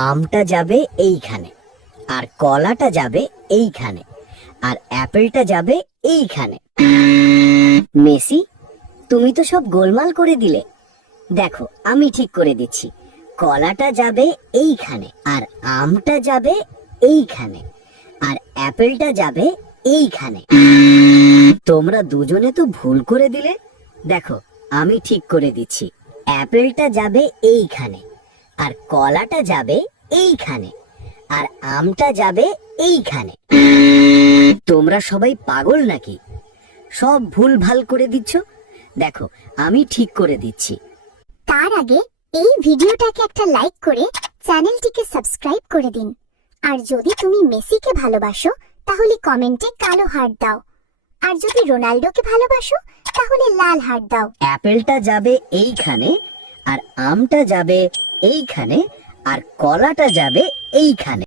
আমটা যাবে এইখানে, আর কলাটা যাবে এইখানে, আর অ্যাপেলটা যাবে এইখানে। মেসি, তুমি তো সব গোলমাল করে দিলে। দেখো, আমি ঠিক করে দিচ্ছি। কলাটা যাবে এইখানে, আর আমটা যাবে এইখানে, আর অ্যাপেলটা যাবে এইখানে। তোমরা দুজনে তো ভুল করে দিলে। দেখো, আমি ঠিক করে দিচ্ছি। অ্যাপেলটা যাবে এইখানে, আর কলাটা যাবে এইখানে, আর আমটা যাবে এইখানে। তোমরা সবাই পাগল নাকি? সব ভুল ভাল করে দিচ্ছ। দেখো, আমি ঠিক করে দিচ্ছি। তার আগে এই ভিডিওটাকে একটা লাইক করে চ্যানেলটিকে সাবস্ক্রাইব করে দিন। আর যদি তুমি মেসিকে ভালোবাসো তাহলে কমেন্টে কালো হার্ট দাও, আর যদি রোনাল্ডোকে ভালোবাসো তাহলে লাল হার্ট দাও। অ্যাপেলটা যাবে এইখানে, আর আমটা যাবে এইখানে, আর কলাটা যাবে এইখানে।